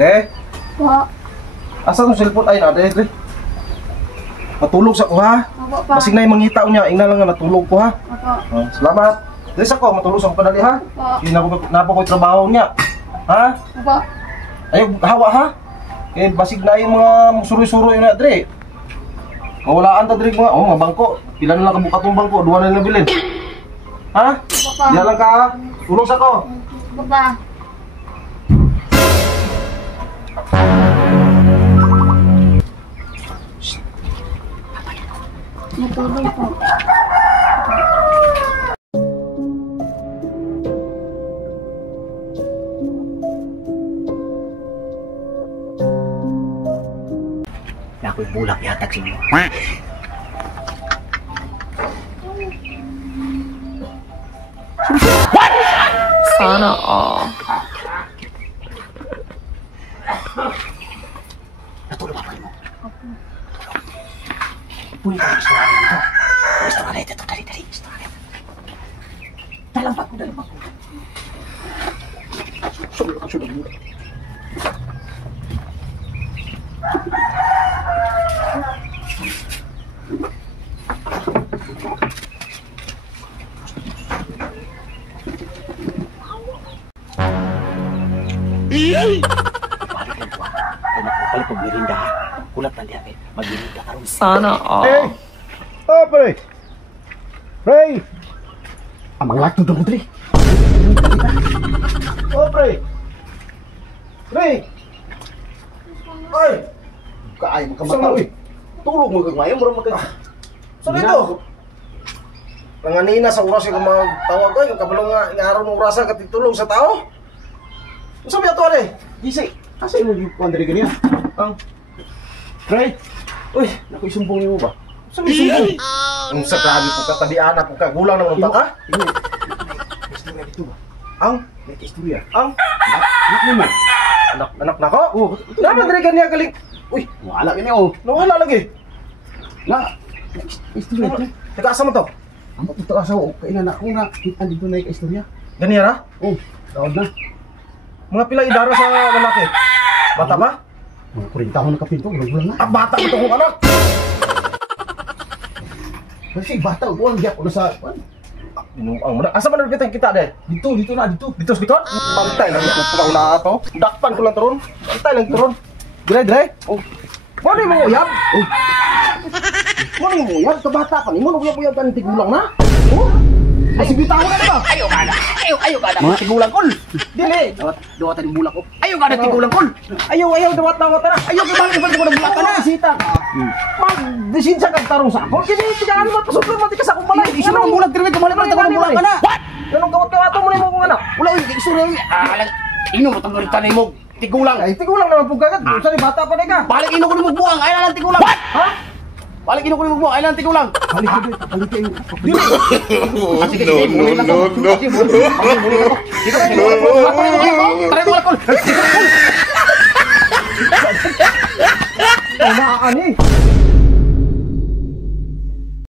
Po. Asa tong cellphone ay na dre? Matulog sa ko ha. Opo pa. Basig na yung mangita niya, ingna lang nga natulog ko ha. Opo. Salamat. Dre sa ko matulog sa ko padali ha. Opo. Di na ko trabaho niya. Ha? Opo. Ayaw hawa ha. Kaya basig na yung mga suroy-suroy na dre. Mawalaan ta dre mga bangko. Pila na lang kabuka tong bangko, duwa na lang bilin. Ha? Opo pa. Diyan lang ka ha. Tulog sa ko. Opo pa. Natulog po. Ako'y bulak yata sa inyo. What? Sana all. Natulog ba mo? Punin ka ng istorya dito. Istorya dito. Dali. Istorya. Dalang pa ko. Sulit mo. Balik ko merinda ha. Kulap lang diyan. Mag-merinda ka rin. Sana all. Eh! Oh, pre! Pre! Ang mga lato doon, Dre. Oh, pre! Pre! Ay! Kaay mo ka Saan mata. mo, Tulog mo ka ngayon. Mura mo ka. Saan dito? Nanganina sa oras yung magtawag ko, yung kabalong nga araw ng orasan katitulong sa tao. Ano sabi ito, ale? Gisi. Asa mo yung Andre ganyan? Ang, Pre! uy, Naku isumbong mo ba? saan mo sumbong? Ang sa grabe ko ka, tabian ako ka, gulang naman ba ka? Tingnan. May istorya dito ba? Ang, May istorya. ang, Anak mo. anak na ko? Oh, Dapat rin kanya galing. Uy, wala ka niya oh. nawala lagi. Na. Istorya ito. Teka, asa mo to? Ang patuto asawa. Kailan ako nga. Kita dito na yung istorya. Ganyan ha? Oh. Tawad na. Mga pila idara sa lalaki. Bata ba? Mga 40 taon na kapinto. Bulan na. Ah, bata ito kong anak. Kasi bata. Buwan diyak ko na sa... Binuang mo na. Asa man nabitan kita deh? Dito na. Dito. Dito sa likod? Pantay lang ito. Pula na ito. Dakpan ko lang turon. Pantay lang turon. Dire. Oh. Ano yung mga uyab? Oh. Ano yung mga uyab? Sa bata pa ni mo. Uyab ka ng tigulang na. Oh. Kasi bitawan ka na ba? Ayaw ka na. Mga tigulang kol. Dili. Dawat ang bulak ko. Ayaw ka na tigulang kol. Ayaw. Dawat na. Ayaw ka balik ko ng bulak ka na. Bisita ka. Mag-desin siya kag tarong sa ako. Kini tigaan mo pasok mati ka sa akong balay. Isu na bulak direct balik ko ng bulak ka na. What? Ganong kawat-kawato mo na mo kong anak. Wala yung istorya yun. Ino mo tanggal tanay mo. Tigulang. Ay, tigulang naman po kagad. Sa ni bata pa na ka. Balik ino ko ni magbuang. Ay lang tigulang. What? Ha? Balik ino ko ni magbuang. Ay lang tigulang. Balik ko. Tamaan eh.